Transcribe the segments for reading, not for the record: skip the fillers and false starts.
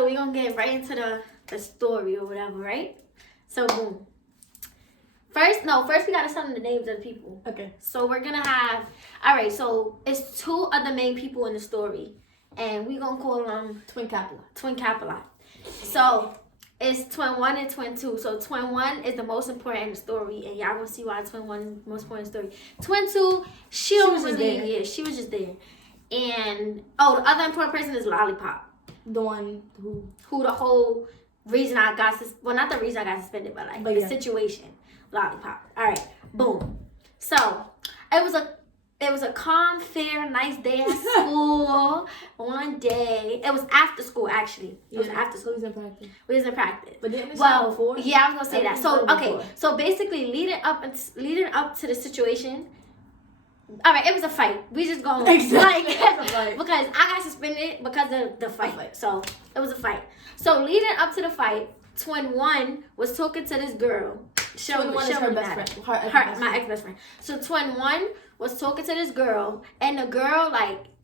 So we're gonna get right into the story or whatever, right? So boom. First we gotta tell them the names of the people. Okay. So we're gonna have, all right, so it's two of the main people in the story. And we gonna call them Twin Capilla. So it's Twin 1 and Twin 2. So Twin 1 is the most important in the story. And y'all gonna see why Twin 1 is the most important in the story. Twin 2, she was just there. And, the other important person is Lollipop. The one who the whole reason I got not the reason I got suspended, but the situation. Lollipop. All right, boom. So it was a calm, fair, nice day at school. One day, it was after school actually. It was after school. We was in practice. But didn't we start before? Yeah, I was gonna say that. So okay, so basically leading up to the situation. All right, it was a fight. We just going exactly. Because I got suspended because of the fight. So it was a fight. So leading up to the fight, Twin 1 was talking to this girl. Twin 1 is her best friend. My ex-best friend. So Twin 1 was talking to this girl, and the girl,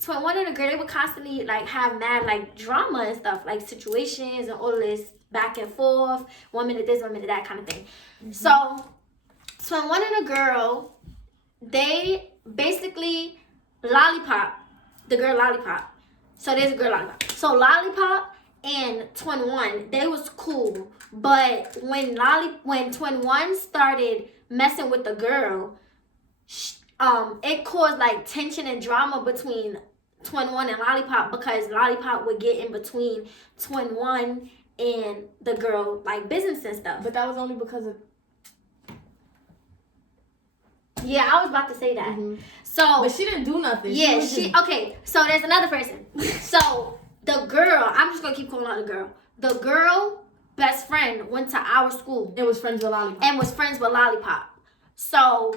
Twin 1 and the girl, they would constantly, have mad, drama and stuff, situations and all this back and forth, 1 minute this, 1 minute that kind of thing. Mm-hmm. So Twin 1 and the girl, they basically, Lollipop, the girl Lollipop. So there's a girl Lollipop. So Lollipop and Twin 1, they was cool. But when Twin 1 started messing with the girl, it caused tension and drama between Twin 1 and Lollipop, because Lollipop would get in between Twin 1 and the girl business and stuff. But that was only because of. Yeah, I was about to say that. Mm-hmm. So, but she didn't do nothing. Yeah, okay. So there's another person. So the girl, I'm just gonna keep calling her the girl. The girl best friend went to our school and was friends with Lollipop. So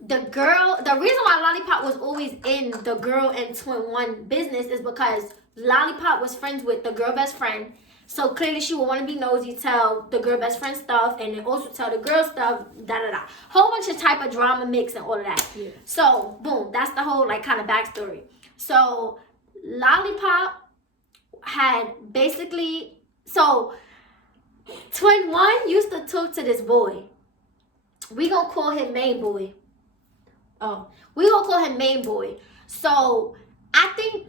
the reason why Lollipop was always in the girl and Twin 1 business is because Lollipop was friends with the girl best friend. So clearly she would want to be nosy, tell the girl best friend stuff, and then also tell the girl stuff, whole bunch of type of drama mix and all of that. Yeah. So boom, that's the whole kind of backstory. So Lollipop had basically, Twin 1 used to talk to this boy. We gonna call him Main Boy. Oh. We gonna call him Main Boy. So I think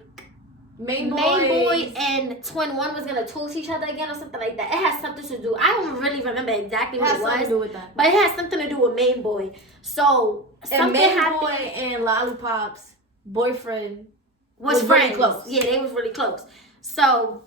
Main Boy and Twin 1 was gonna talk to each other again or something like that. It has something to do. I don't really remember exactly what it was. Something to do with that. But it has something to do with Main Boy. So and Main Boy and Lollipop's boyfriend was friends. Really close. Yeah, they was really close. So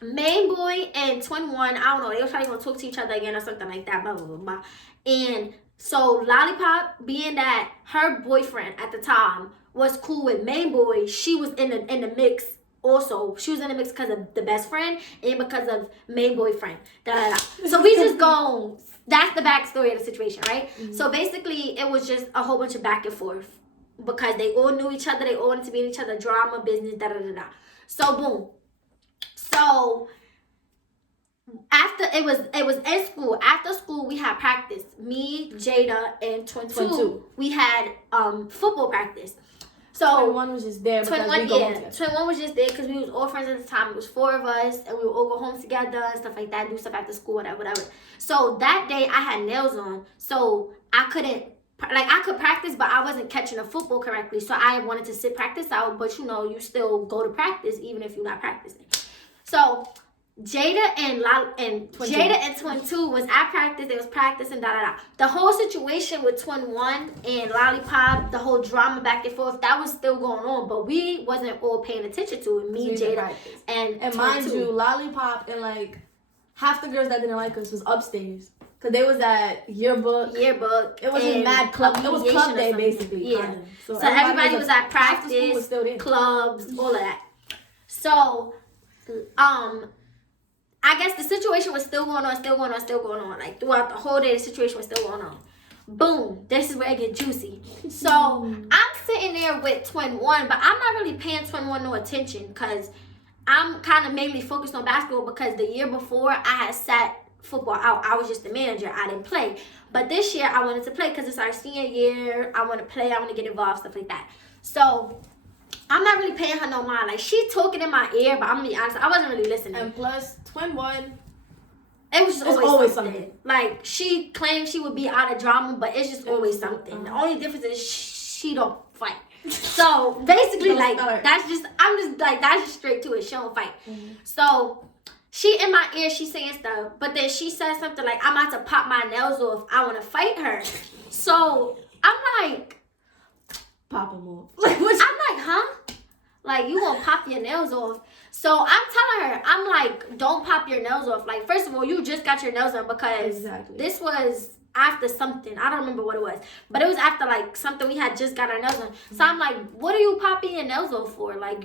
Main Boy and Twin 1, I don't know, they were probably gonna talk to each other again or something like that, blah, blah, blah, blah. And so Lollipop, being that her boyfriend at the time was cool with Main Boy, she was in the mix also. She was in the mix because of the best friend and because of Main Boy friend. So we just go, that's the backstory of the situation, right? Mm-hmm. So basically, it was just a whole bunch of back and forth because they all knew each other, they all wanted to be in each other, drama, business, So boom. So after it was in school. After school, we had practice. Me, Jada, and Twin 2. We had football practice. So Twin 1 was just there. Twin 1 was just there because we was all friends at the time. It was 4 of us, and we would all go home together and stuff like that. Do stuff after school, whatever. So that day, I had nails on, so I couldn't. I could practice, but I wasn't catching the football correctly. So I wanted to sit practice out, but you still go to practice even if you're not practicing. So Jada and Twin 2 was at practice. They was practicing, The whole situation with Twin 1 and Lollipop, the whole drama back and forth, that was still going on, but we wasn't all paying attention to it. Me, Jada, and mind you, Lollipop and half the girls that didn't like us was upstairs. Cause they was at yearbook. It was a mad club. It was club day basically. Yeah. So everybody was at practice, was still there. Clubs, all of that. So, I guess the situation was still going on. Throughout the whole day, the situation was still going on. Boom. This is where it gets juicy. So I'm sitting there with Twin 1, but I'm not really paying Twin 1 no attention because I'm kind of mainly focused on basketball because the year before I had sat football out. I was just the manager. I didn't play. But this year I wanted to play because it's our senior year. I want to play. I want to get involved, stuff like that. So I'm not really paying her no mind. Like, she talking in my ear, but I'm gonna be honest, I wasn't really listening. And plus, twin one, it was just always something. Like, she claims she would be out of drama, but it's just always something. The only difference is she don't fight. So basically, like, that's just straight to it. She don't fight. So she in my ear, she saying stuff, but then she said something like, I'm about to pop my nails off. I want to fight her. So I'm like, pop them off. I'm like, huh? Like, you gonna pop your nails off? So I'm telling her, I'm like, don't pop your nails off. Like, first of all, you just got your nails done because this was after something. I don't remember what it was, but it was after like something we had just got our nails done. So I'm like, what are you popping your nails off for? Like,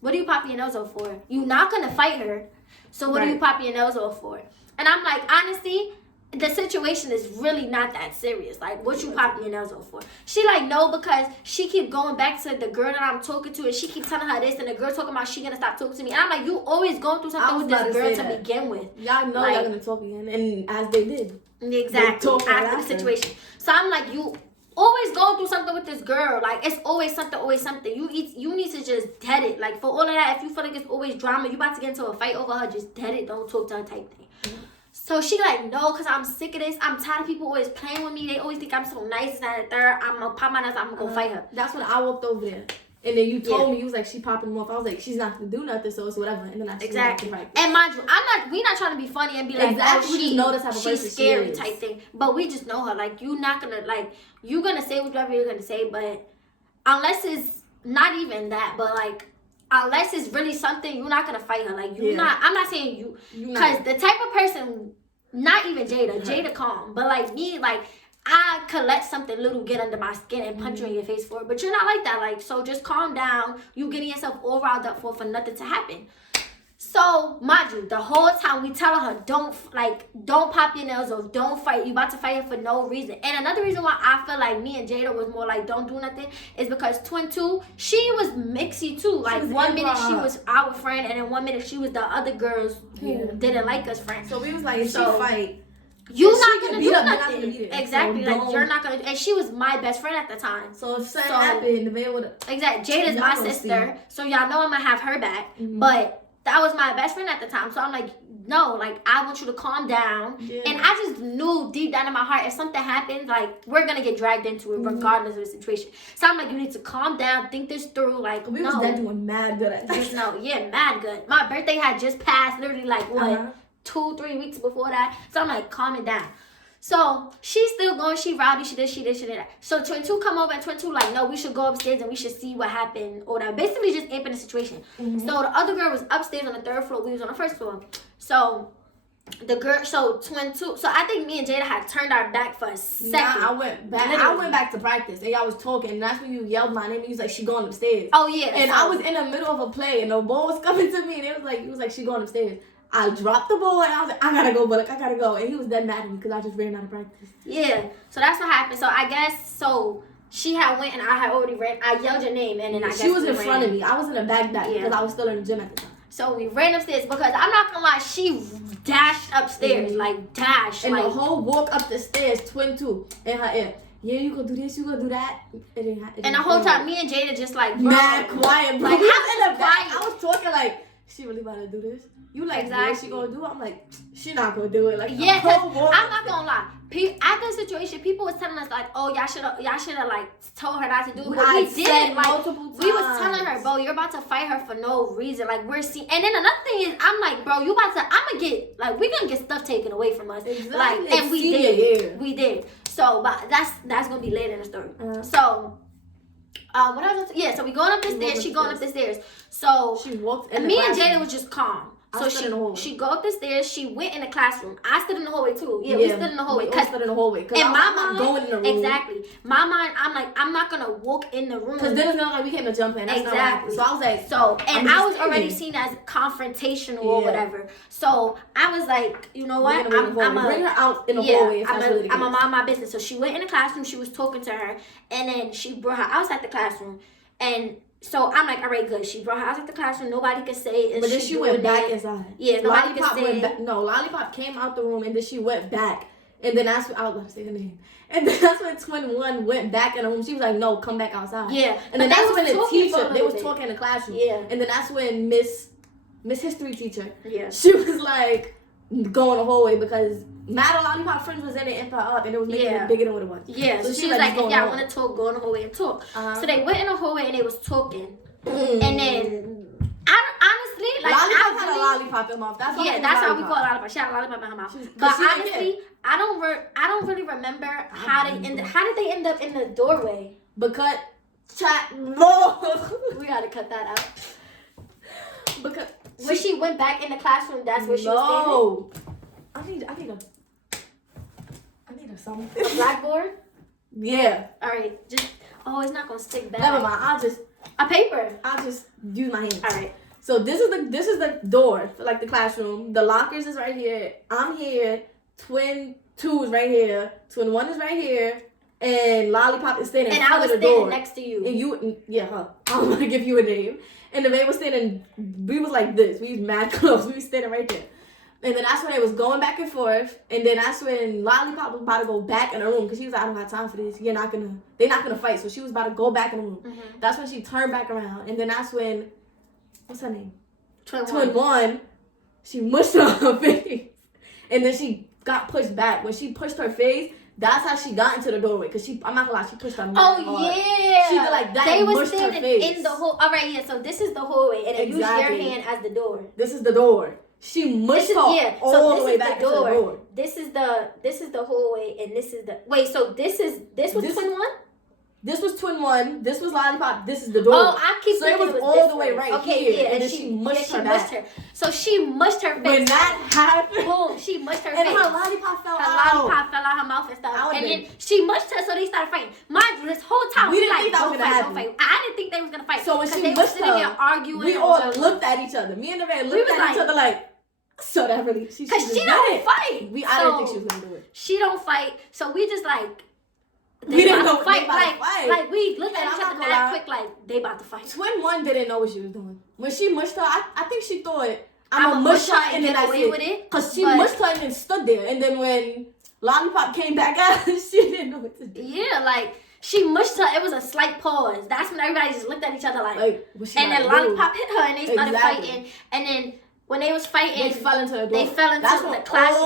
what are you popping your nails off for? You not gonna fight her, so what are you popping your nails off for? And I'm like, honestly, the situation is really not that serious. Like, what you popping your nails off for? She like, no, because she keep going back to the girl that I'm talking to, and she keep telling her this, and the girl talking about she gonna stop talking to me. And I'm like, you always going through something with this girl to begin with. Y'all know y'all gonna talk again, and as they did. Exactly. After the situation. So I'm like, you always going through something with this girl. Like, it's always something. You need to just dead it. Like, for all of that, if you feel like it's always drama, you about to get into a fight over her, just dead it. Don't talk to her type thing. So she like, no, because I'm sick of this. I'm tired of people always playing with me. They always think I'm so nice and that and third. I'm going to pop my nuts. I'm going to go fight her. That's when I walked over there. And then you told me, you was like, she popping them off. I was like, she's not going to do nothing, so it's whatever. And then I exactly. And mind you, we not trying to be funny and be like, she's scary type thing. But we just know her. Like, you not going to, like, you going to say whatever you're going to say, but unless it's not even that, but like, unless it's really something, you're not gonna fight her. Like, I'm not saying you, because the type of person, not even Jada calm, but like me, like, I could let something little get under my skin and punch you in your face for it, but you're not like that. Like, so just calm down. You getting yourself all riled up for nothing to happen. So, mind you, the whole time we telling her, don't pop your nails off, don't fight. You about to fight her for no reason. And another reason why I feel like me and Jada was more like, don't do nothing, is because Twin 2, she was mixy too. Like, one minute she was our friend, and then one minute she was the other girls who didn't like us friends. So we was like, if she fight, you're not gonna do nothing. Exactly. So like, you're not gonna. And she was my best friend at the time. So if something happened, Nevaeh would. Exactly. Jada's my sister, so y'all know I'm gonna have her back. But that was my best friend at the time. So I'm like, no, like, I want you to calm down. Yeah. And I just knew deep down in my heart, if something happens, like, we're gonna get dragged into it regardless of the situation. So I'm like, you need to calm down, think this through. Like, we was doing mad good at that. No, mad good. My birthday had just passed, literally, like, what, 2-3 weeks before that. So I'm like, calm it down. So she's still going, she rowdy, she did that. So Twin 2 come over, and Twin 2 like, no, we should go upstairs and we should see what happened, or that. Basically just amping the situation. So the other girl was upstairs on the 3rd floor, we was on the 1st floor. So Twin 2, so I think me and Jada had turned our back for a second. Nah, I went back to practice, and y'all was talking, and that's when you yelled my name. You was like, she going upstairs. Oh yeah. And I was in the middle of a play, and the ball was coming to me, and he was like, she going upstairs. I dropped the ball, and I was like, I gotta go, but I gotta go. And he was dead mad at me because I just ran out of practice. Yeah, so that's what happened. So I guess, she had went, and I had already ran. I yelled your name, and then I guess she was in front of me. I was in the back because I was still in the gym at the time. So we ran upstairs, because I'm not gonna lie, she dashed upstairs, like dashed. And like, the whole walk up the stairs, Twin 2 in her ear. Yeah, you gonna do this, you gonna do that. And the whole time, me and Jada just like, mad quiet, bro. Like, I was in the back. I was talking like, she really about to do this? You like, exactly. What she gonna do? I'm like, she not gonna do it. Like, yeah, cause I'm not gonna lie. After the situation, people was telling us like, oh, y'all should have like told her not to do it, but we did. Like, multiple times. We was telling her, bro, you're about to fight her for no reason. Like, we're seeing. And then another thing is, I'm like, bro, we gonna get stuff taken away from us. Exactly. Like, and we did. We did. So, but that's gonna be later in the story. So. What I was so we going up the stairs. She going up the stairs. So she walked in. Me and Jada was just calm. So she go up the stairs. She went in the classroom. I stood in the hallway too. Yeah, we stood in the hallway. We stood in the hallway. In my mind, going in the room. Exactly. My mind, I'm like, I'm not gonna walk in the room. Because then it's not like we came to jump in. That's exactly. So I was like, and I was already seen as confrontational or whatever. So I was like, you know what? I'm gonna bring her out in the hallway. I'm gonna mind my business. So she went in the classroom. She was talking to her, and then she brought her outside the classroom, and. So I'm like, all right, good. She brought her out of the classroom. Nobody could say. But then she went back inside. Yeah, nobody could say. No, Lollipop came out the room, and then she went back. And then that's when I was about to say her name. And then that's when Twin One went back in the room. She was like, "No, come back outside." Yeah. And then that's when the teacher, they was talking in the classroom. Yeah. And then that's when Miss History teacher, she was like, go in the hallway because Mad and Lollipop friends was in it and put up, and it was making it bigger than what it was. Yeah. So she was like, if y'all want to talk, go in the hallway and talk. So they went in the hallway and they was talking. And then honestly, like Lollipop had a lollipop in her mouth. That's how we call it lollipop. She had a lollipop in her mouth. But honestly, I don't really remember how they ended. How did they end up in the doorway? Because no, we gotta cut that out. Because when she went back in the classroom, that's where she was standing. I need a something. A blackboard. Yeah. All right. Just it's not gonna stick back. Never mind. A paper. I'll just use my hands. All right. So this is the door for like the classroom. The lockers is right here. I'm here. Twin 2 is right here. Twin 1 is right here. And Lollipop is standing in front of the door. And I was standing next to you. And you, her. I don't want to give you a name. And the man was standing. We was like this. We was mad close. We was standing right there. And then that's when they was going back and forth. And then that's when Lollipop was about to go back in the room because she was like, I don't have time for this. They're not gonna fight. So she was about to go back in the room. Mm-hmm. That's when she turned back around. And then that's when, what's her name? Twin One. She mushed her face. And then she got pushed back. When she pushed her face, that's how she got into the doorway. Because I'm not gonna lie, she pushed her hard. Yeah. She did like that. They and was mushed her standing face. in the hall. All right, yeah. So this is the hallway, and then use your hand as the door. This is the door. She mushed her all the way back into the door. This is the hallway, and this is the So this was Twin One. This was Twin One. This was Lollipop. This is the door. Oh, I keep thinking it was all different. the way right here. Yeah, and then she mushed her back. So she mushed her face. When that happened, boom, she mushed her and face. And her lollipop fell out. Her lollipop fell out her mouth and stuff. And then she mushed her, so they started fighting. Mind you, this whole time we didn't think that was gonna happen. Don't fight. I didn't think they was gonna fight. So when she they mushed were sitting there arguing, we all looked at each other. Me and Nevaeh looked at each other like. So that really, because she don't fight. I didn't think she was gonna do it. She don't fight, so we just like. We didn't know fight. Like we looked at each other that quick, like they about to fight. Twin One didn't know what she was doing when she mushed her. I think she thought I'm gonna mush her and then get away with it. Cause she mushed her and then stood there, and then when Lollipop came back out, she didn't know what to do. Yeah, like. She mushed her. It was a slight pause. That's when everybody just looked at each other like and then Lollipop hit her, and they started fighting, and then. When they was fighting, they fell into the door. They fell into the classroom.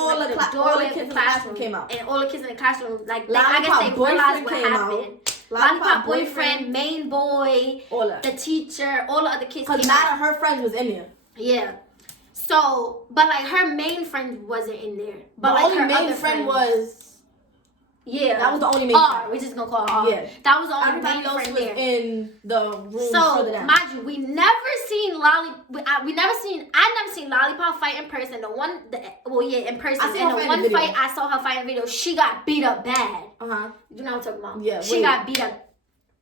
All the kids in the classroom came out. And all the kids in the classroom, like, I guess they realized what happened. Lollipop boyfriend, main boy, the teacher, all the other kids came out. Because none of her friends was in there. Yeah. So, but, like, her main friend wasn't in there. But, like, her main friend was... Yeah. That was the only main friend. We're just going to call her R. Yeah. That was the only main friend there. In the room so, mind you, I never seen Lollipop fight in person. In person. And the one fight I saw her fight in video, she got beat up bad. Uh-huh. You know what I'm talking about? Yeah. She got beat up.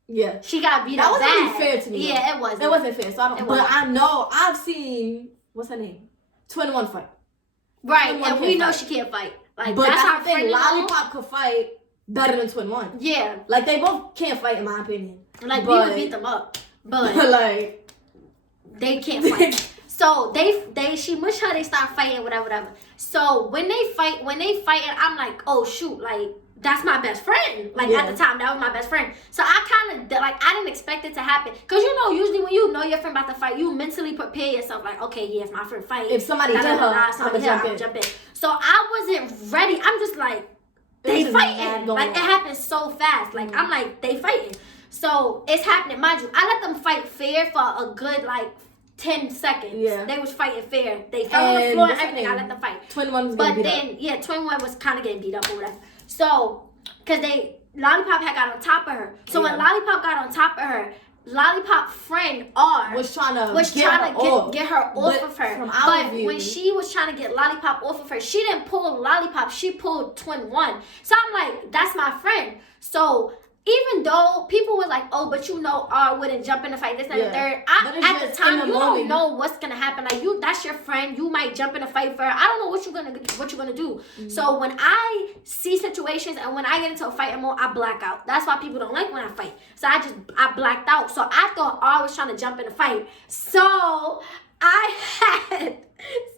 Yeah. She got beat up bad. That wasn't fair to me. Yeah, it wasn't. It wasn't fair. So I don't. But I know I've seen what's her name? Twin One fight. Right, and we know she can't fight. Like, but that's our thing. Lollipop could fight better than Twin One. Yeah. Like, they both can't fight, in my opinion. Like, we would beat them up. But, like, they can't fight. So, she mushed her, they start fighting, whatever. So, when they fight, and I'm like, oh, shoot, like, that's my best friend. Like, at the time, that was my best friend. So, I kind of, like, I didn't expect it to happen. Because, usually when you know your friend about to fight, you mentally prepare yourself. Like, okay, yeah, if my friend fight. If somebody hit her, I'm going to jump in. So, I wasn't ready. I'm just like, they fighting. Like, it happened so fast. Like, I'm like, they fighting. So, it's happening. Mind you, I let them fight fair for a good, like, 10 seconds. Yeah. They was fighting fair. They fell on the floor and everything. I let them fight. Twin One was getting beat up. Twin One was kind of getting beat up or whatever. So, because Lollipop had got on top of her. So, when Lollipop got on top of her, Lollipop friend R was trying to get her off of her. But when she was trying to get Lollipop off of her, she didn't pull Lollipop. She pulled Twin One. So I'm like, that's my friend. So even though people were like, oh, but R wouldn't jump in the fight, this and the third. At the time, you don't know what's gonna happen. Like, that's your friend. You might jump in a fight for her. I don't know what you're gonna do. Mm-hmm. So when I see situations and when I get into a fight and more, I black out. That's why people don't like when I fight. So I blacked out. So I thought R was trying to jump in a fight. So I had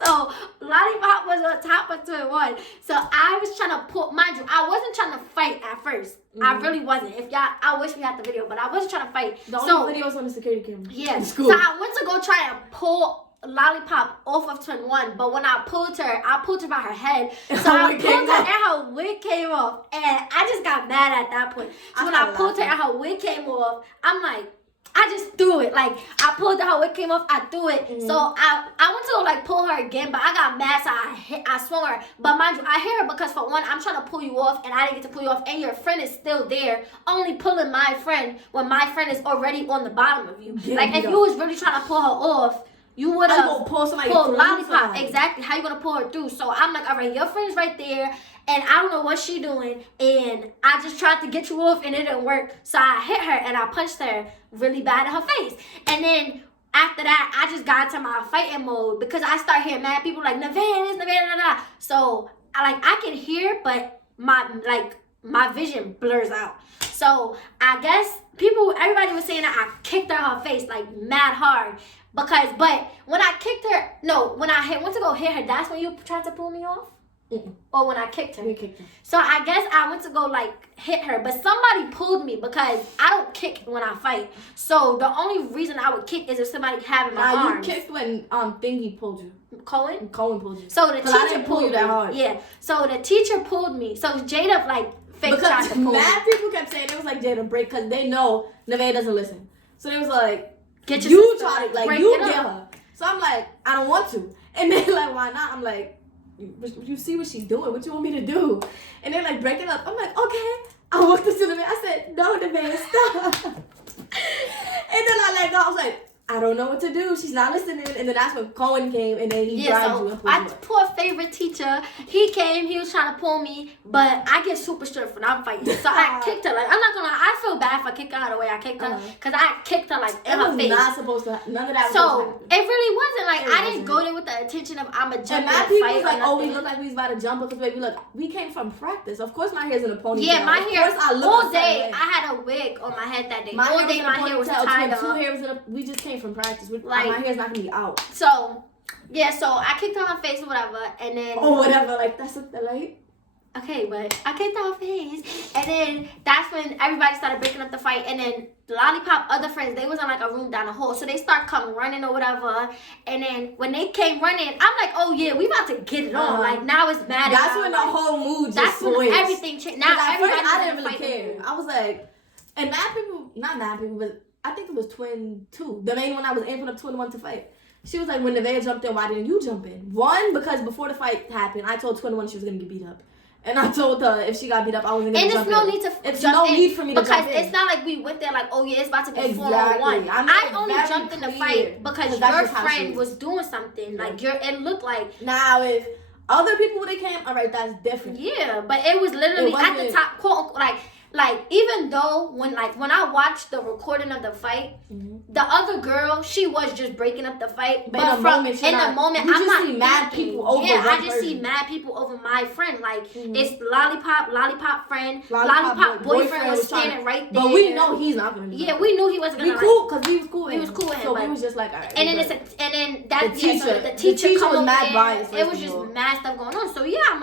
So Lollipop was on top of 21. So I was trying to pull, mind you, I wasn't trying to fight at first. I really wasn't. If y'all, I wish we had the video, but I wasn't trying to fight. The only video was on the security camera. Yeah. In school. So I went to go try and pull Lollipop off of 21, but when I pulled her by her head. So I pulled her and her wig came off, and I just got mad at that point. So when I pulled her and her wig came off, I'm like, I just threw it. Like, I pulled her wig came off, I threw it. So I went to like pull her again, but I got mad, so I swung her. But mind you, I hit her because for one, I'm trying to pull you off, and I didn't get to pull you off, and your friend is still there, only pulling my friend when my friend is already on the bottom of you. Like, if you was really trying to pull her off, you would have pulled Lollipop. Exactly. How you gonna pull her through? So I'm like, all right, your friend's right there, and I don't know what she doing, and I just tried to get you off, and it didn't work. So I hit her, and I punched her really bad in her face. And then after that, I just got into my fighting mode because I start hearing mad people like, Nevaeh this, Nevaeh da. So I can hear, but my vision blurs out. So I guess everybody was saying that I kicked her in her face like mad hard. But when I kicked her, when I went to go hit her, that's when you tried to pull me off? Or when I kicked her? We kicked her. So I guess I went to go hit her, but somebody pulled me because I don't kick when I fight. So the only reason I would kick is if somebody having my arms. You kicked when Thingy pulled you. Cohen pulled you. So the teacher pulled you that hard. Yeah. So the teacher pulled me. So Jada fake tried to pull me. Mad people kept saying it was like Jada break because they know Nevaeh doesn't listen. So they was like, get your you try to you get her. So I'm like, I don't want to. And they're like, why not? I'm like, you see what she's doing. What you want me to do? And they're like, break it up. I'm like, okay. I walked up to Nevaeh. I said, no, Nevaeh, stop. And then I let go. I was like, I don't know what to do. She's not listening. And then that's when Cohen came, and then he grabbed you and pulled you up. Poor favorite teacher. He came. He was trying to pull me, but I get super strict when I'm fighting. So I kicked her. I'm not gonna lie. I feel bad for kicking her the way I kicked her, because I kicked her in her face. Not supposed to. None of that. So it really wasn't I didn't go there with the intention of I'm a jump and fight. Like, oh, we look like we was about to jump because baby, look, we came from practice. Of course, my hair's in a ponytail. Yeah, my hair. All day, I had a wig on my head that day. All day, my hair was tied up. We just came from practice. My hair's not gonna be out. So, yeah, so I kicked her in her face or whatever, and then... Oh, whatever, that's the light? Okay, but I kicked her in her face, and then that's when everybody started breaking up the fight, and then Lollipop, other friends, they was in a room down the hall, so they start coming running or whatever, and then when they came running, I'm like, oh yeah, we about to get it on, now it's mad. That's when the whole mood just switched. That's when everything changed. Now everybody I didn't really care. I was like, and not mad people, but I think it was Twin 2. The main one I was aiming up Twin 1 to fight. She was like, when Nevaeh jumped in, why didn't you jump in? One, because before the fight happened, I told Twin 1 she was going to get beat up. And I told her if she got beat up, I wasn't going to jump in. And there's no need to It's no need for me to jump in. Because it's not like we went there like, oh yeah, it's about to be 4-on-1. I only jumped in the fight because your friend was doing something. It looked like... Now, if other people would have came, all right, that's different. Yeah, but it was literally at the top, quote, even though when I watched the recording of the fight, the other girl, she was just breaking up the fight. But in the moment, I'm not see mad people over. Yeah, I just see mad people over my friend. It's Lollipop friend, Lollipop boyfriend was standing right there. But we know he's not gonna do that. Yeah, we knew he wasn't gonna. We cool because we was cool. We was cool with him. So we was just like, all right. And then the teacher was mad biased. It was just mad stuff going on. So yeah, I'm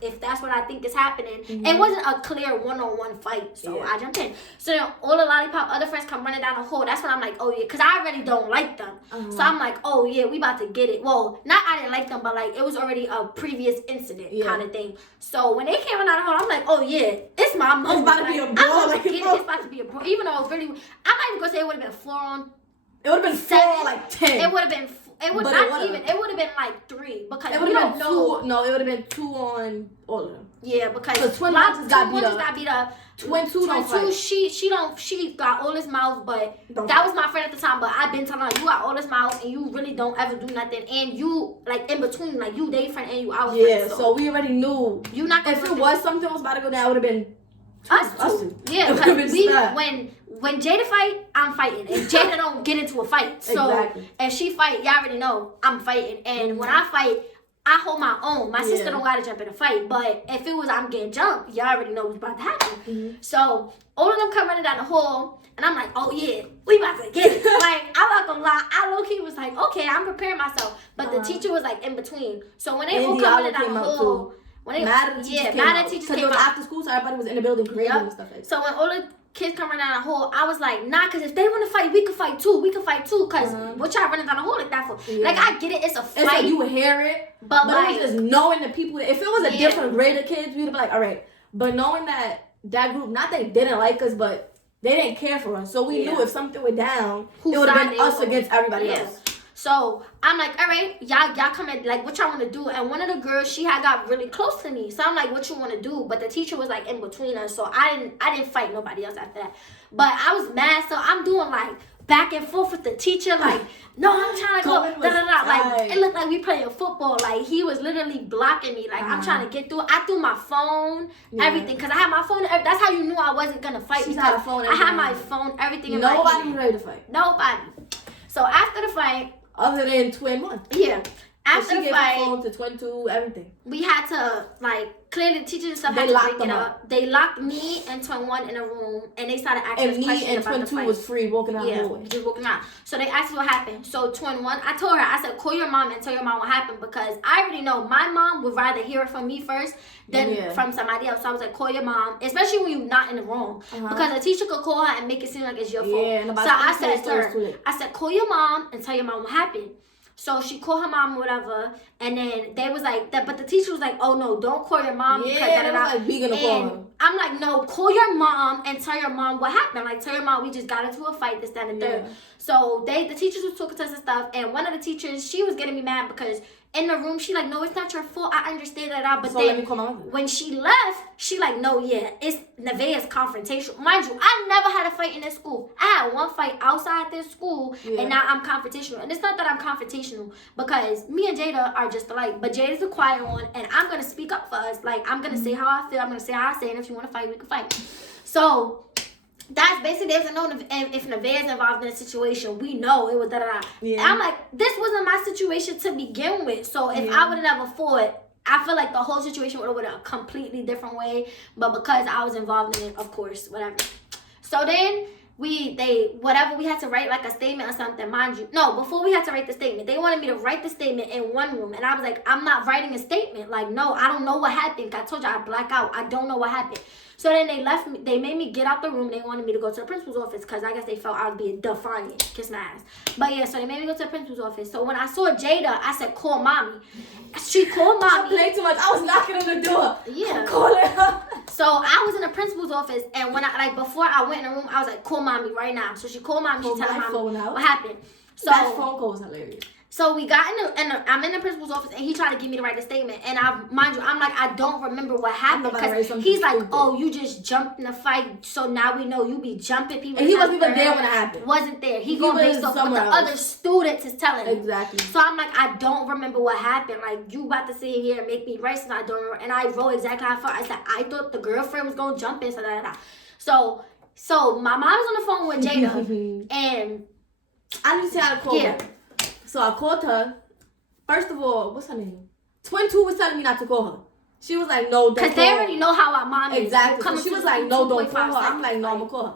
if that's what I think is happening, it wasn't a clear 1-on-1 fight. So I jumped in. So then all the Lollipop other friends come running down the hall. That's when I'm like, oh yeah, because I already don't like them. So I'm like, oh yeah, we about to get it. Well, not I didn't like them, but it was already a previous incident kind of thing. So when they came down the hall, I'm like, oh yeah, it's my moment. It's about to be a brawl. It's about to be a brawl. Even though it was really, I'm not even gonna say it would have been 4 on. It would have been 10. It would have been. It would not even. It would have been 3 because it would have been 2. No, it would have been 2 on all of them. Yeah, because Twin 1 just got beat up. Twin 2 don't fight. She got all this mouth, but that was my friend at the time. But I've been telling her, you got all this mouth and you really don't ever do nothing. And you in between, you they friend and you our friend. Yeah, so we already knew. You not gonna if it was something was about to go down, it would have been us two. Yeah, because when Jada fight, I'm fighting. And Jada don't get into a fight. So if she fight, y'all already know I'm fighting. And when I fight, I hold my own. My sister Yeah. don't gotta jump in a fight. But if it was I'm getting jumped, y'all already know what's about to happen. So all of them come running down the hall, and I'm like, oh yeah, we about to get it. Like, I'm not gonna lie, I low-key was like, okay, I'm preparing myself. But the teacher was like in between. So when they all come running down the hall, when they mad at the teachers came because it was out after school, so everybody was in the building creating and stuff like that. So when all the kids come running down the hall, I was like, nah, because if they want to fight, we can fight too. We can fight too, because what y'all running down the hall like that for? Like, I get it, it's a fight. It's like you would hear it, but like, it was just knowing the people. If it was a different grade of kids, we would be like, all right. But knowing that group, not they didn't like us, but they didn't care for us. So we knew if something went down, it would have been us against everybody else. So I'm like, all right, y'all come in, like, what y'all want to do? And one of the girls, she had got really close to me. So I'm like, what you want to do? But the teacher was like in between us. So I didn't fight nobody else after that. But I was mad. So I'm doing like back and forth with the teacher. Like, no, I'm trying to go. Like, it looked like we playing football. Like, he was literally blocking me. Like, I'm trying to get through. I threw my phone, everything. Because I had my phone. That's how you knew I wasn't going to fight. She had a phone. I had my phone, everything in Nobody my hand. was ready to fight. Nobody. So after the fight. Other than Twin 1. Yeah. After she the gave fight, her phone to Twin 2, everything. We had to, like, clearly the teachers and stuff had to break it up. They locked me and Twin 1 in a room, and they started asking us questions about the fight. And Twin 2 was free walking out the hallway. Just walking out. So they asked us what happened. So Twin 1, I told her, I said, call your mom and tell your mom what happened, because I already know my mom would rather hear it from me first than from somebody else. So I was like, call your mom, especially when you're not in the wrong. Because the teacher could call her and make it seem like it's your fault. Yeah, so I said to her, I said, call your mom and tell your mom what happened. So she called her mom or whatever, and then they was like that. But the teacher was like, "Oh no, don't call your mom because that was like we gonna call her." I'm like, "No, call your mom and tell your mom what happened. Like, tell your mom we just got into a fight, this, that, and the third." So the teachers was talking to us and stuff, and one of the teachers, she was getting me mad because in the room, she like, "No, it's not your fault. I understand that." But so then when she left, she like, "No, yeah, it's Nevaeh's confrontation." Mind you, I never had a fight in this school. I had one fight outside this school, and now I'm confrontational. And it's not that I'm confrontational because me and Jada are just alike. But Jada's the quiet one, and I'm gonna speak up for us. Like, I'm gonna say how I feel. I'm gonna say how I say, and if you want to fight, we can fight. So that's basically, there's a known if Nevaeh's involved in a situation, we know it was da-da-da. Yeah. I'm like, this wasn't my situation to begin with. So if I would have never fought, I feel like the whole situation would have went a completely different way. But because I was involved in it, of course, whatever. So then we had to write like a statement or something, mind you. No, before we had to write the statement, they wanted me to write the statement in one room. And I was like, I'm not writing a statement. Like, no, I don't know what happened. I told you I black out. I don't know what happened. So then they left me. They made me get out the room. They wanted me to go to the principal's office because I guess they felt I was being defiant. Kiss my ass. But yeah, so they made me go to the principal's office. So when I saw Jada, I said, call mommy. She called mommy. I played too much. I was knocking on the door. Yeah. Calling her. So I was in the principal's office, and when before I went in the room, I was like, call mommy right now. So she called mommy. She told mommy what happened. So that phone call was hilarious. So we got I'm in the principal's office, and he tried to get me to write the statement. And mind you, I'm like, I don't remember what happened. Because he's like, oh, you just jumped in the fight, so now we know you be jumping people. And he wasn't even there when it happened. Wasn't there. He going based off what the other students is telling him. Exactly. So I'm like, I don't remember what happened. Like, you about to sit here and make me write something I don't remember. And I wrote exactly how I felt. I said, I thought the girlfriend was going to jump in, So my mom was on the phone with Jada, and I didn't see how to call her. So I called her. First of all, what's her name? Twin 2 was telling me not to call her. She was like, no, don't call her. Because they already know how our mom is. Exactly. So she was like, no, don't call her. I'm like, no, I'm going to call her.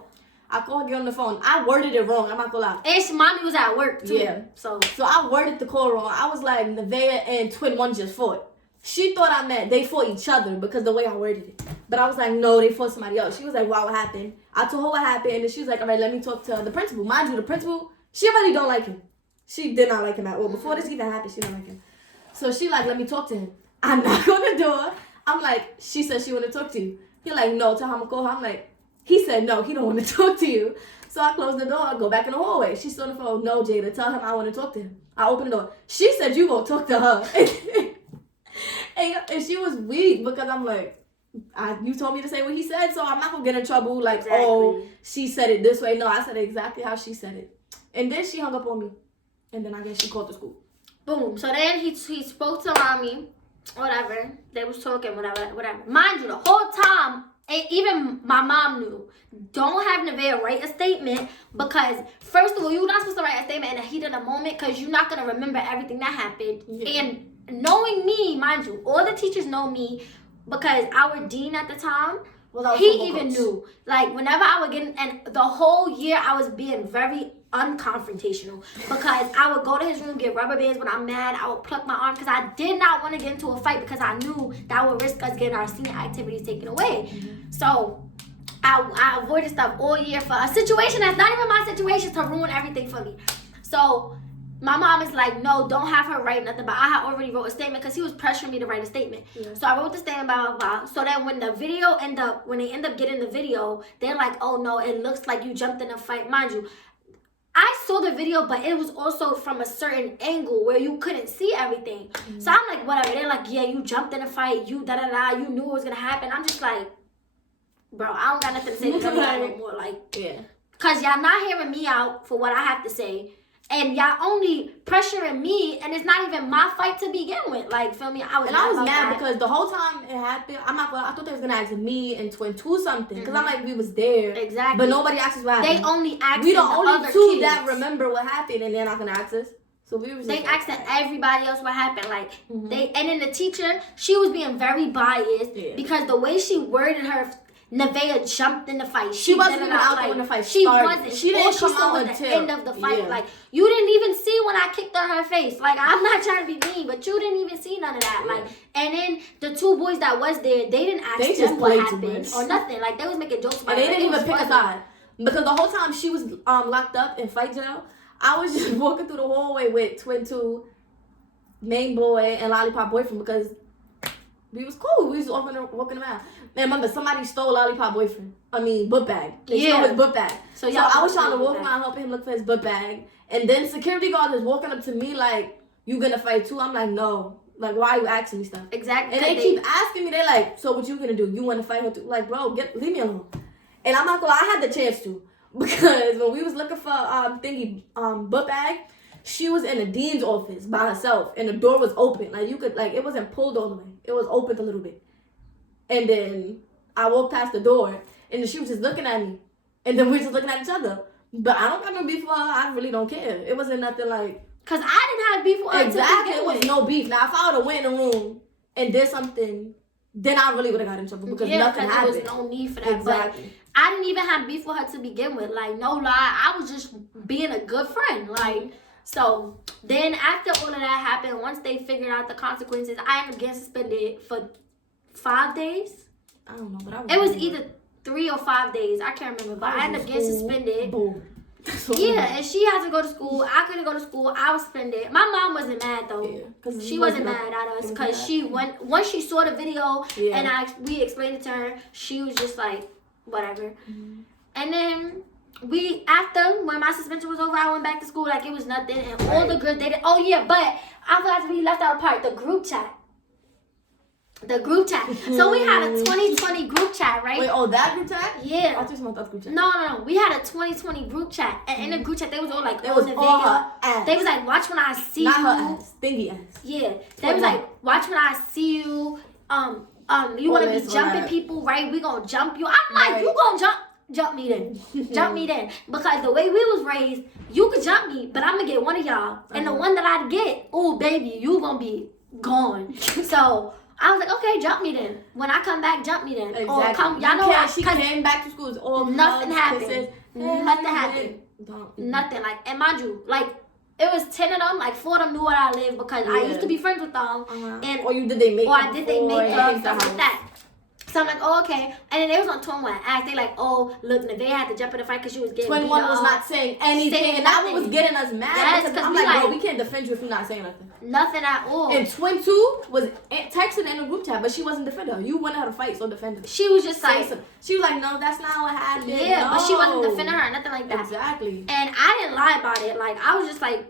I called her, get on the phone. I worded it wrong. I'm not going to lie. And mommy was at work, too. Yeah. So I worded the call wrong. I was like, Nevaeh and Twin 1 just fought. She thought I meant they fought each other because the way I worded it. But I was like, no, they fought somebody else. She was like, wow, what happened? I told her what happened. And then she was like, all right, let me talk to the principal. Mind you, the principal, she already don't like him. She did not like him at all. Before this even happened, she didn't like him. So she like, let me talk to him. I knock on the door. I'm like, she said she want to talk to you. He like, no, tell him I'm going to call her. I'm like, he said no, he don't want to talk to you. So I close the door, go back in the hallway. She's on the phone, no, Jada, tell him I want to talk to him. I open the door. She said you going to talk to her. and she was weak because I'm like, you told me to say what he said, so I'm not going to get in trouble. Like, oh, she said it this way. No, I said it exactly how she said it. And then she hung up on me. And then I guess she called the school. Boom. So then he spoke to mommy, whatever. They was talking, whatever. Mind you, the whole time, even my mom knew, don't have Nevaeh write a statement because, first of all, you're not supposed to write a statement in the heat of the moment because you're not going to remember everything that happened. Yeah. And knowing me, mind you, all the teachers know me because our dean at the time, he even knew. Like, whenever I would get and the whole year I was being very unconfrontational because I would go to his room, get rubber bands when I'm mad. I would pluck my arm because I did not want to get into a fight because I knew that would risk us getting our senior activities taken away. So I avoided stuff all year for a situation that's not even my situation to ruin everything for me. So my mom is like, no, don't have her write nothing. But I had already wrote a statement because he was pressuring me to write a statement. Yeah. So I wrote the statement, blah, blah, blah. So that when they end up getting the video, they're like, oh no, it looks like you jumped in a fight. Mind you, I saw the video, but it was also from a certain angle where you couldn't see everything. Mm-hmm. So I'm like, whatever. They're like, yeah, you jumped in a fight. You da-da-da. You knew it was going to happen. I'm just like, bro, I don't got nothing to say to them no more. Like, yeah. Because y'all not hearing me out for what I have to say. And y'all only pressuring me, and it's not even my fight to begin with. Like, feel me? I was mad because the whole time it happened, I thought they was gonna ask me and Twin 2 something, because I'm like, we was there, exactly, but nobody asked us what happened. They only asked we the only other two kids that remember what happened, and they're not gonna ask us. So we was. They asked everybody else what happened. Like and then the teacher, she was being very biased because the way she worded her. Nevaeh jumped in the fight. She wasn't even out there when the fight started. She wasn't. She didn't come out until the end of the fight. Yeah. Like, you didn't even see when I kicked on her face. Like, I'm not trying to be mean, but you didn't even see none of that. Yeah. Like, and then the two boys that was there, they didn't ask them what happened or nothing. Like, they was making jokes about it. And they didn't even pick a side. Because the whole time she was locked up in fight jail, I was just walking through the hallway with Twin 2, main boy, and Lollipop boyfriend because we was cool. We was walking around. Man, remember, somebody stole Lollipop book bag. They stole his book bag. So I was trying to walk around helping him look for his book bag. And then security guard is walking up to me like, you gonna fight too? I'm like, no. Like, why are you asking me stuff? Exactly. And they keep asking me, they're like, so what you gonna do? You wanna fight her too? Like, bro, leave me alone. And I'm not gonna lie, I had the chance to. Because when we was looking for book bag, she was in the dean's office by herself. And the door was open. Like, you could, like, it wasn't pulled all the way. It was opened a little bit. And then I walked past the door, and then she was just looking at me. And then we were just looking at each other. But I don't got no beef with her. I really don't care. It wasn't nothing like... Because I didn't have beef with her. Exactly. It was no beef. Now, if I would have went in the room and did something, then I really would have got in trouble because nothing happened. There was no need for that. Exactly. But I didn't even have beef with her to begin with. Like, no lie. I was just being a good friend. Like... So, then after all of that happened, once they figured out the consequences, I ended up getting suspended for 5 days. I don't know, but it was either 3 or 5 days. I can't remember, but I ended up getting suspended. Boom. Yeah, and she had to go to school. I couldn't go to school. I was suspended. My mom wasn't mad though. Yeah, she wasn't mad at us because once she saw the video and we explained it to her, she was just like, whatever. Mm-hmm. And then when my suspension was over, I went back to school like it was nothing, and all the girls, they did. Oh yeah, but I forgot to left out a part, the group chat. So we had a 2020 group chat, right? Wait, that group chat? Yeah. I thought you meant that group chat. No. We had a 2020 group chat, and in the group chat, they was all like, it was all her ass. They was like, watch when I see you. Not her ass, thingy ass. Yeah. They was like, watch when I see you. You want to be jumping people, right? We gonna jump you. I'm like, you gonna jump me then. Jump me then. Because the way we was raised, you could jump me, but I'm going to get one of y'all. And the one that I get, oh, baby, you going to be gone. So I was like, okay, jump me then. When I come back, jump me then. Exactly. Or come, y'all know she came back to school. It was all nothing happened. Kisses. Nothing happened. Nothing. Like, and mind you, like, it was 10 of them, like 4 of them knew where I lived because I used to be friends with them. And or you did they makeup. Or I did they makeup, stuff like that. So I'm like, oh, okay. And then they was on Twin 1 act. They like, oh, look, Nevaeh had to jump in the fight because she was getting Twin 1 was not saying anything. And that was getting us mad. Yes, because I'm like, bro, we can't defend you if you're not saying nothing. Nothing at all. And Twin 2 was texting in a group chat, but she wasn't defending her. You wanted her to fight, so defend her. She was just like... She was like, no, that's not what happened. Yeah, but she wasn't defending her or nothing like that. Exactly. And I didn't lie about it. Like, I was just like...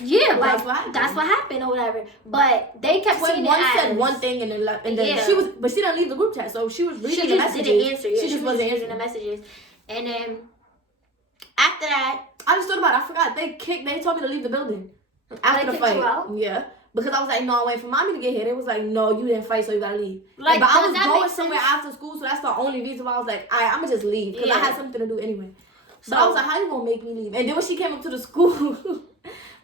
Yeah, like that's what happened or whatever. But they kept saying one said one thing and then she was, but she didn't leave the group chat, so she was reading the messages. She didn't answer. She just wasn't answering the messages. And then after that, I just thought about it. I forgot they told me to leave the building after the fight. Yeah. Because I was like, no, wait for mommy to get here. They was like, no, you didn't fight, so you gotta leave. Like, but I was going somewhere after school, so that's the only reason why I was like, I'm gonna just leave because I had something to do anyway. So I was like, how you gonna make me leave? And then when she came up to the school.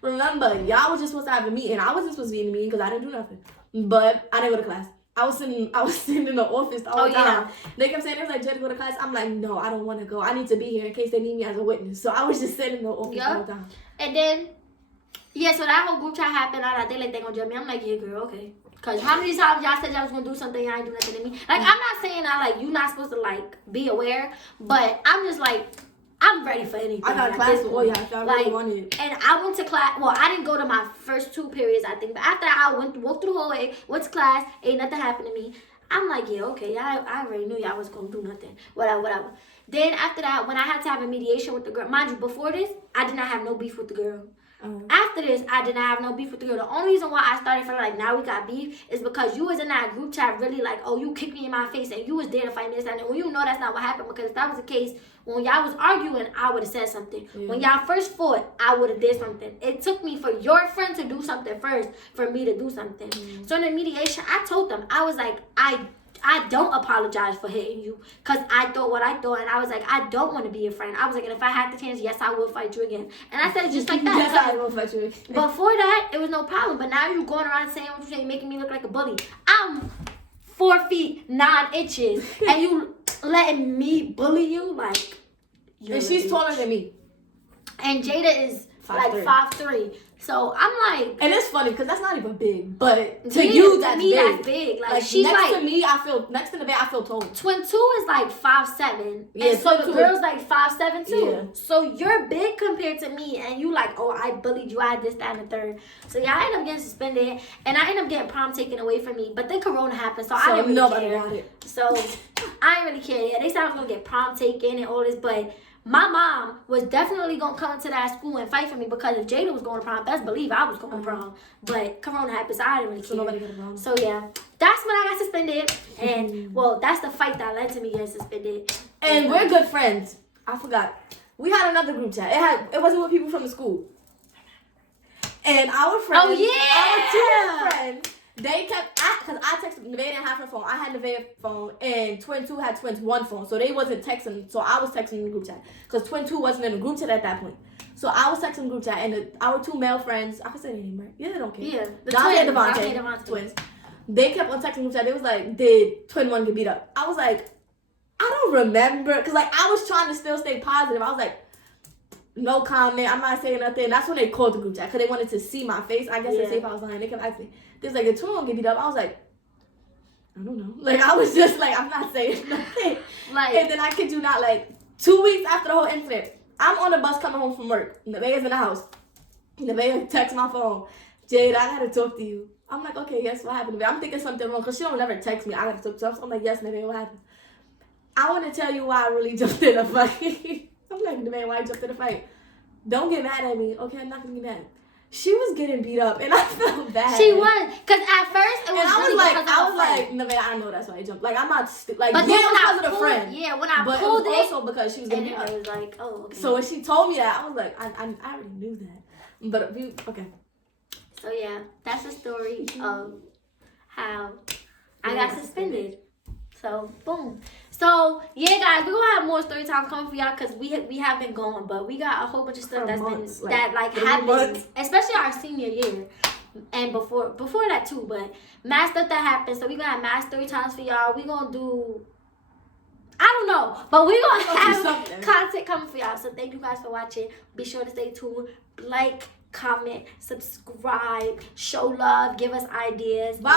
Remember, y'all was just supposed to have a meeting. I wasn't supposed to be in the meeting because I didn't do nothing. But I didn't go to class. I was sitting in the office the whole time. They kept saying, they was like, Jay, go to class. I'm like, no, I don't want to go. I need to be here in case they need me as a witness. So I was just sitting in the office the whole time. And then, yeah, so that whole group chat happened. All that. They like, they gonna judge me. I'm like, yeah, girl, okay. Because how many times y'all said y'all was going to do something, y'all ain't do nothing to me? Like, I'm not saying you not supposed to, be aware. But I'm just like, I'm ready for anything. I got class with all y'all. I really wanted. And I went to class. Well, I didn't go to my first 2 periods, I think. But after I walked through the hallway, went to class, ain't nothing happened to me. I'm like, yeah, okay. I already knew y'all was going to do nothing. Whatever. Then after that, when I had to have a mediation with the girl, mind you, before this, I did not have no beef with the girl. After this, I did not have no beef with the girl. The only reason why I started feeling like now we got beef is because you was in that group chat really like, oh, you kicked me in my face and you was there to fight me. And when you know that's not what happened, because if that was the case, when y'all was arguing, I would have said something. Yeah. When y'all first fought, I would have did something. It took me for your friend to do something first for me to do something. Mm-hmm. So in the mediation, I told them, I was like, I don't apologize for hitting you because I thought what I thought, and I was like, I don't want to be your friend. I was like, and if I had the chance, yes, I will fight you again. And I said it just like that. Yes, I will fight you again. Before that, it was no problem. But now you going around saying what you saying, making me look like a bully. I'm 4 feet 9 inches, and you letting me bully you like. And she's taller than me. And Jada is 5'3". So I'm like, and it's funny because that's not even big, but to you that's big. That's big. Like she's next to me, next to the bed, I feel tall. Twin 2 is like 5'7", yeah, and so the girl's like 5'7" too. Yeah. So you're big compared to me, and you like, oh, I bullied you, I had this, that, and the third. So yeah, I ended up getting suspended, and I ended up getting prom taken away from me. But then Corona happened, so I didn't really care. Got it. So I didn't really care. Yeah, they said I was gonna get prom taken and all this, but my mom was definitely going to come to that school and fight for me because if Jada was going to prom, best believe I was going to prom. But Corona happened, so I didn't really care. Nobody got a prom. So, yeah, that's when I got suspended. And, well, that's the fight that led to me getting suspended. And we're good friends. I forgot. We had another group chat. It wasn't with people from the school. And our friends, our 2 friends, they kept, because I texted, Nevaeh didn't have her phone. I had Nevaeh's phone, and Twin 2 had Twin's 1 phone. So they wasn't texting, so I was texting in the group chat. Because Twin 2 wasn't in the group chat at that point. So I was texting the group chat, and our 2 male friends, I can say their name, right? Yeah, they don't care. Yeah, the Dante twins. and Devontae, twins. They kept on texting the group chat. They was like, did Twin 1 get beat up? I was like, I don't remember. Because, I was trying to still stay positive. I was like, no comment. I'm not saying nothing. That's when they called the group chat because they wanted to see my face. I guess to see if I was lying. They kept asking me. They was like, "Did Twin get beat up?" I was like, I don't know. I was just like, I'm not saying nothing. And then I kid you not, 2 weeks after the whole incident, I'm on the bus coming home from work. Nevaeh's in the house. Nevaeh texts my phone. Jade, I gotta talk to you. I'm like, okay, yes, what happened? I'm thinking something wrong because she don't never text me. I gotta talk to her. So I'm like, yes, Nevaeh, what happened? I want to tell you why I really jumped in a fight. I'm like, Nevaeh, why you jumped in a fight? Don't get mad at me. Okay, I'm not gonna get mad. She was getting beat up, and I felt bad. She was, cause at first it was. And I was like, Nevaeh, I know that's why I jumped. I'm not but yeah, because of the friend. Yeah, when I but pulled it was also because she was getting beat up. I was like, oh, okay. So when she told me that, I was like, I already knew that. But okay. So yeah, that's the story of how I got suspended. So boom. So yeah, guys, we're gonna have more story time coming for y'all because we have been going, but we got a whole bunch of stuff that's months, been happened, especially our senior year, and before that too. But mad stuff that happened. So we gonna have mad story times for y'all. We gonna do, I don't know, but we gonna have content coming for y'all. So thank you guys for watching. Be sure to stay tuned. Like, comment, subscribe, show love, give us ideas. Bye.